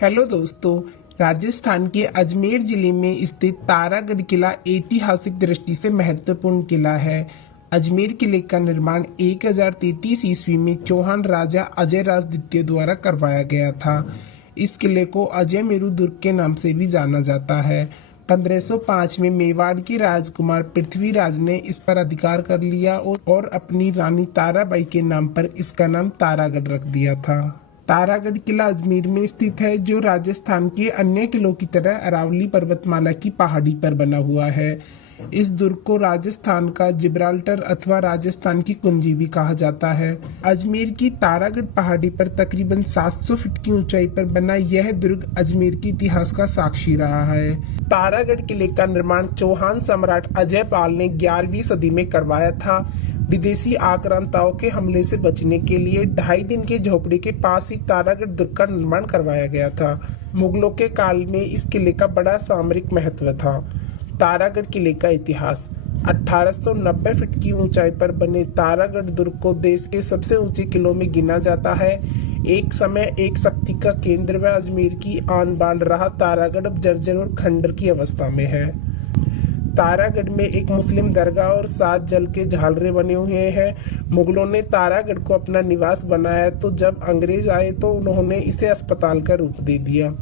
Hello दोस्तों। राजस्थान के अजमेर जिले में स्थित तारागढ़ किला ऐतिहासिक दृष्टि से महत्वपूर्ण किला है। अजमेर किले का निर्माण 1033 ईस्वी में चौहान राजा अजय राज द्वितीय द्वारा करवाया गया था। इस किले को अजय मेरू दुर्ग के नाम से भी जाना जाता है। 1505 में मेवाड़ के राजकुमार पृथ्वीराज ने इस पर अधिकार कर लिया और अपनी रानी ताराबाई के नाम पर इसका नाम तारागढ़ रख दिया था। तारागढ़ किला अजमेर में स्थित है, जो राजस्थान के अन्य किलों की तरह अरावली पर्वतमाला की पहाड़ी पर बना हुआ है। इस दुर्ग को राजस्थान का जिब्राल्टर अथवा राजस्थान की कुंजी भी कहा जाता है। अजमेर की तारागढ़ पहाड़ी पर तकरीबन 700 फीट की ऊंचाई पर बना यह दुर्ग अजमेर के इतिहास का साक्षी रहा है। तारागढ़ किले का निर्माण चौहान सम्राट अजय पाल ने 11वीं सदी में करवाया था। विदेशी आक्रांताओं के हमले से बचने के लिए 2.5 दिन के झोपड़े के पास ही तारागढ़ दुर्ग का निर्माण करवाया गया था। मुगलों के काल में इस किले का बड़ा सामरिक महत्व था। तारागढ़ किले का इतिहास 1890 फीट की ऊंचाई पर बने तारागढ़ दुर्ग को देश के सबसे ऊंचे किलों में गिना जाता है। एक समय एक शक्ति का केंद्र व अजमेर की आन बान रहा तारागढ़ अब जर्जर और खंडर की अवस्था में है। तारागढ़ में एक मुस्लिम दरगाह और 7 जल के झालरे बने हुए हैं। मुगलों ने तारागढ़ को अपना निवास बनाया, तो जब अंग्रेज आए तो उन्होंने इसे अस्पताल का रूप दे दिया।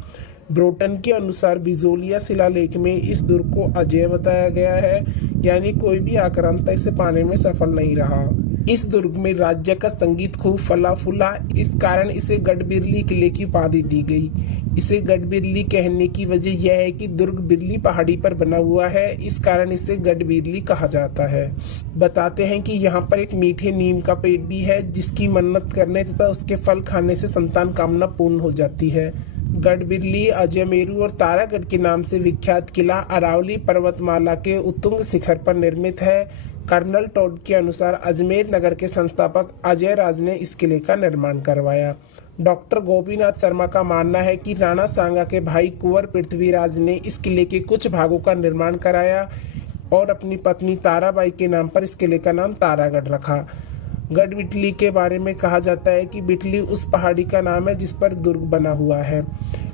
ब्रोटन के अनुसार बिजोलिया शिलालेख में इस दुर्ग को अजेय बताया गया है, यानी कोई भी आक्रांता इसे पाने में सफल नहीं रहा। इस दुर्ग में राज्य का संगीत खूब फला फूला, इस कारण इसे गढ़बिरली किले की उपाधि दी गई। इसे गढ़बिरली कहने की वजह यह है कि दुर्ग बिरली पहाड़ी पर बना हुआ है, इस कारण इसे गढ़बिरली कहा जाता है। बताते हैं कि यहाँ पर एक मीठे नीम का पेड़ भी है, जिसकी मन्नत करने तथा उसके फल खाने से संतान कामना पूर्ण हो जाती है। गढ़बिरली अजयमेरू और तारागढ़ के नाम से विख्यात किला अरावली पर्वतमाला के उत्तुंग शिखर पर निर्मित है। कर्नल टॉड के अनुसार अजमेर नगर के संस्थापक अजय राज ने इस किले का निर्माण करवाया। डॉक्टर गोपीनाथ शर्मा का मानना है कि राणा सांगा के भाई कुंवर पृथ्वीराज ने इस किले के कुछ भागों का निर्माण कराया और अपनी पत्नी ताराबाई के नाम पर इस किले का नाम तारागढ़ रखा। गढ़ बिटली के बारे में कहा जाता है कि बिटली उस पहाड़ी का नाम है जिस पर दुर्ग बना हुआ है।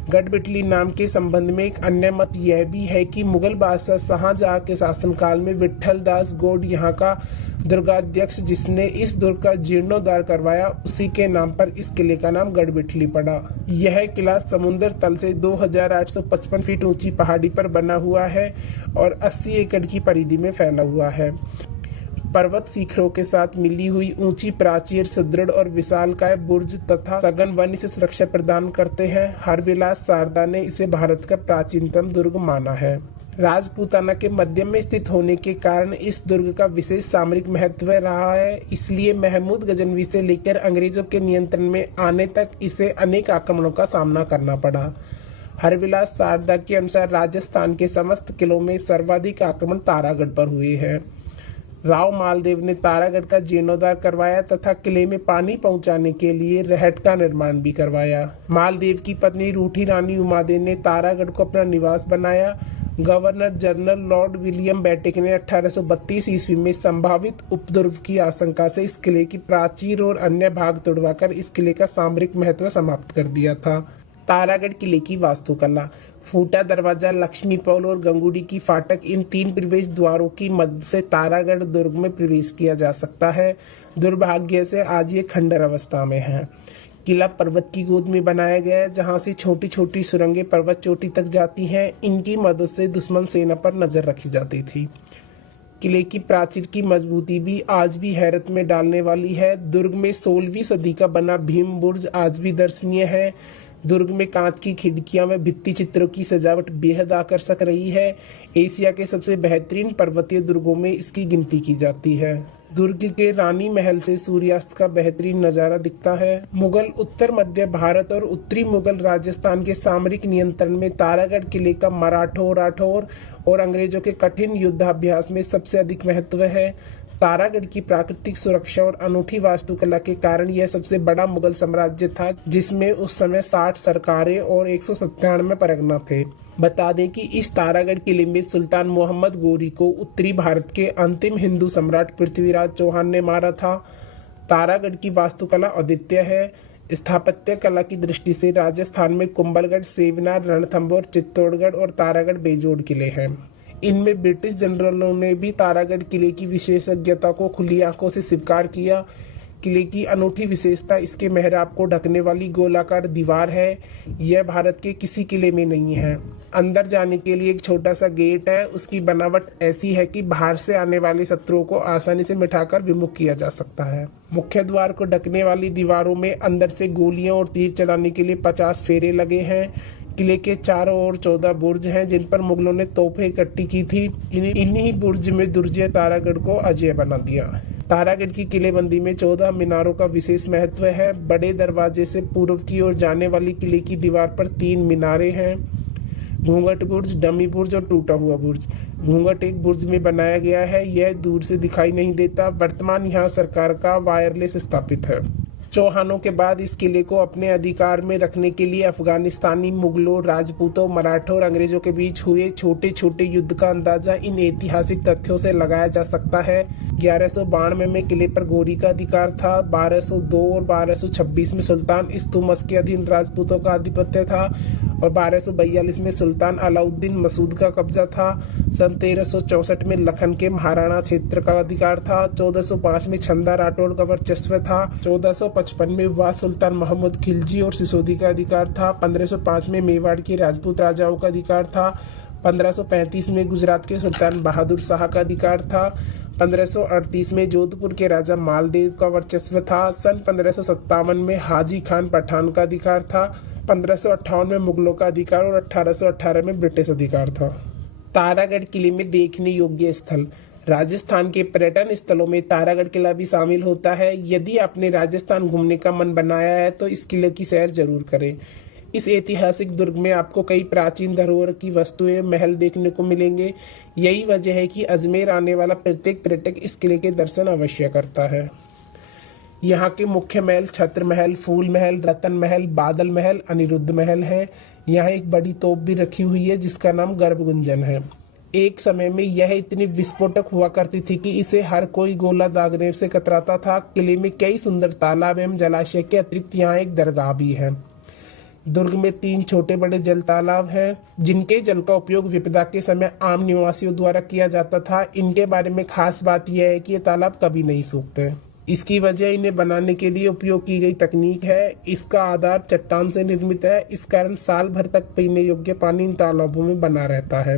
गढ़ बिटली नाम के संबंध में एक अन्य मत यह भी है कि मुगल बादशाह शाहजहां के शासनकाल में विट्ठल दास गोड यहाँ का दुर्गाध्यक्ष, जिसने इस दुर्ग का जीर्णोद्धार करवाया, उसी के नाम पर इस किले का नाम गढ़ बिटली पड़ा। यह किला समुद्र तल से 2855 फीट ऊंची पहाड़ी पर बना हुआ है और 80 एकड़ की परिधि में फैला हुआ है। पर्वत शिखरों के साथ मिली हुई ऊंची प्राचीर सुदृढ़ और विशालकाय बुर्ज तथा सघन वन इसे सुरक्षा प्रदान करते हैं। हरविलास शारदा ने इसे भारत का प्राचीनतम दुर्ग माना है। राजपूताना के मध्य में स्थित होने के कारण इस दुर्ग का विशेष सामरिक महत्व रहा है, इसलिए महमूद गजनवी से लेकर अंग्रेजों के नियंत्रण में आने तक इसे अनेक आक्रमणों का सामना करना पड़ा। हरविलास शारदा के अनुसार राजस्थान के समस्त किलों में सर्वाधिक आक्रमण तारागढ़ पर हुए हैं। राव मालदेव ने तारागढ़ का जीर्णोद्धार करवाया तथा किले में पानी पहुंचाने के लिए रहट का निर्माण भी करवाया। मालदेव की पत्नी रूठी रानी उमादे ने तारागढ़ को अपना निवास बनाया। गवर्नर जनरल लॉर्ड विलियम बेटिक ने 1832 ईस्वी में संभावित उपद्रव की आशंका से इस किले की प्राचीर और अन्य भाग तुड़वाकर इस किले का सामरिक महत्व समाप्त कर दिया था। तारागढ़ किले की वास्तुकला फूटा दरवाजा, लक्ष्मी पौल और गंगुड़ी की फाटक, इन 3 प्रवेश द्वारों की मदद से तारागढ़ दुर्ग में प्रवेश किया जा सकता है। दुर्भाग्य से आज ये खंडर अवस्था में है। किला पर्वत की गोद में बनाया गया है, जहां से छोटी छोटी सुरंगें पर्वत चोटी तक जाती हैं। इनकी मदद से दुश्मन सेना पर नजर रखी जाती थी। किले की प्राचीर की मजबूती भी आज भी हैरत में डालने वाली है। दुर्ग में 16वीं सदी का बना भीम बुर्ज आज भी दर्शनीय है। दुर्ग में कांच की खिड़कियां व भित्ति चित्रों की सजावट बेहद आकर्षक रही है। एशिया के सबसे बेहतरीन पर्वतीय दुर्गों में इसकी गिनती की जाती है। दुर्ग के रानी महल से सूर्यास्त का बेहतरीन नजारा दिखता है। मुगल उत्तर मध्य भारत और उत्तरी मुगल राजस्थान के सामरिक नियंत्रण में तारागढ़ किले का मराठों, राठौर और अंग्रेजों के कठिन युद्धाभ्यास में सबसे अधिक महत्व है। तारागढ़ की प्राकृतिक सुरक्षा और अनूठी वास्तुकला के कारण यह सबसे बड़ा मुगल साम्राज्य था, जिसमें उस समय 60 सरकारें और 197 परगना थे। बता दें कि इस तारागढ़ किले में सुल्तान मोहम्मद गोरी को उत्तरी भारत के अंतिम हिंदू सम्राट पृथ्वीराज चौहान ने मारा था। तारागढ़ की वास्तुकला अद्वितीय है। स्थापत्य कला की दृष्टि से राजस्थान में कुंभलगढ़, सेवनार, रणथंभौर, चित्तौड़गढ़ और तारागढ़ बेजोड़ किले हैं। इनमें ब्रिटिश जनरलों ने भी तारागढ़ किले की विशेषज्ञता को खुली आंखों से स्वीकार किया। किले की अनूठी विशेषता इसके मेहराब को ढकने वाली गोलाकार दीवार है। यह भारत के किसी किले में नहीं है। अंदर जाने के लिए एक छोटा सा गेट है। उसकी बनावट ऐसी है कि बाहर से आने वाले शत्रुओं को आसानी से मिटाकर विमुख किया जा सकता है। मुख्य द्वार को ढकने वाली दीवारों में अंदर से गोलियां और तीर चलाने के लिए 50 फेरे लगे हैं। किले के चारों ओर 14 बुर्ज हैं, जिन पर मुगलों ने तोपें इकट्ठी की थी। इन्हीं बुर्ज में दुर्जय तारागढ़ को अजय बना दिया। तारागढ़ की किलेबंदी में 14 मीनारों का विशेष महत्व है। बड़े दरवाजे से पूर्व की ओर जाने वाली किले की दीवार पर 3 मीनारे हैं: घूंघट बुर्ज, डमी बुर्ज और टूटा हुआ बुर्ज। घूंघट एक बुर्ज में बनाया गया है। यह दूर से दिखाई नहीं देता। वर्तमान यहाँ सरकार का वायरलेस स्थापित है। चौहानों के बाद इस किले को अपने अधिकार में रखने के लिए अफगानिस्तानी, मुगलों, राजपूतों, मराठों और अंग्रेजों के बीच हुए छोटे छोटे युद्ध का अंदाजा इन ऐतिहासिक तथ्यों से लगाया जा सकता है। 1192 में किले पर गौरी का अधिकार था। 1202 और 1226 में सुल्तान इल्तुतमिश के अधीन राजपूतों का आधिपत्य था और 1242 में सुल्तान अलाउद्दीन मसूद का कब्जा था। सन 1364 में लखन के महाराणा क्षेत्र का अधिकार था। 1405 में छंदा राठौड़ का वर्चस्व था। 1455 में वाह सुल्तान मोहम्मद खिलजी और सिसोदी का अधिकार था। 1505 में मेवाड़ के राजपूत राजाओं का अधिकार था। 1535 में गुजरात के सुल्तान बहादुर शाह का अधिकार था। 1538 में जोधपुर के राजा मालदेव का वर्चस्व था। सन 1557 में हाजी खान पठान का अधिकार था। 1558 में मुगलों का अधिकार और 1818 में ब्रिटिश अधिकार था। तारागढ़ किले में देखने योग्य स्थल। राजस्थान के पर्यटन स्थलों में तारागढ़ किला भी शामिल होता है। यदि आपने राजस्थान घूमने का मन बनाया है तो इस किले की सैर जरूर करें। इस ऐतिहासिक दुर्ग में आपको कई प्राचीन धरोहर की वस्तुएं, महल देखने को मिलेंगे। यही वजह है कि अजमेर आने वाला प्रत्येक पर्यटक इस किले के दर्शन अवश्य करता है। यहाँ के मुख्य महल छत्र महल, फूल महल, रतन महल, बादल महल, अनिरुद्ध महल है। यहाँ एक बड़ी तोप भी रखी हुई है जिसका नाम गर्भगुंजन है। एक समय में यह इतनी विस्फोटक हुआ करती थी कि इसे हर कोई गोला दागने से कतराता था। किले में कई सुंदर तालाब एवं जलाशय के अतिरिक्त यहाँ एक दरगाह भी है। दुर्ग में 3 छोटे बड़े जल तालाब हैं, जिनके जल का उपयोग विपदा के समय आम निवासियों द्वारा किया जाता था। इनके बारे में खास बात यह है कि ये तालाब कभी नहीं सूखते। इसकी वजह इन्हें बनाने के लिए उपयोग की गई तकनीक है। इसका आधार चट्टान से निर्मित है। इस कारण साल भर तक पीने योग्य पानी इन तालाबों में बना रहता है।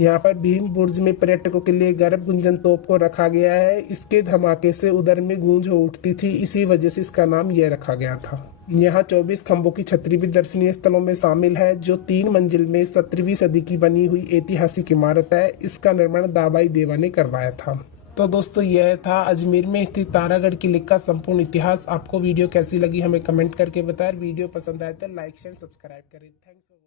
यहाँ पर भीम बुर्ज में पर्यटकों के लिए गर्भगुंजन तोप को रखा गया है। इसके धमाके से उधर में गूंज हो उठती थी, इसी वजह से इसका नाम यह रखा गया था। यहाँ 24 खंभों की छतरी भी दर्शनीय स्थलों में शामिल है, जो 3 मंजिल में 17वीं सदी की बनी हुई ऐतिहासिक इमारत है। इसका निर्माण दाबाई देवा ने करवाया था। तो दोस्तों, यह था अजमेर में स्थित तारागढ़ किले का संपूर्ण इतिहास। आपको वीडियो कैसी लगी हमें कमेंट करके बताएं। वीडियो पसंद आए तो लाइक शेयर सब्सक्राइब करें। Thanks for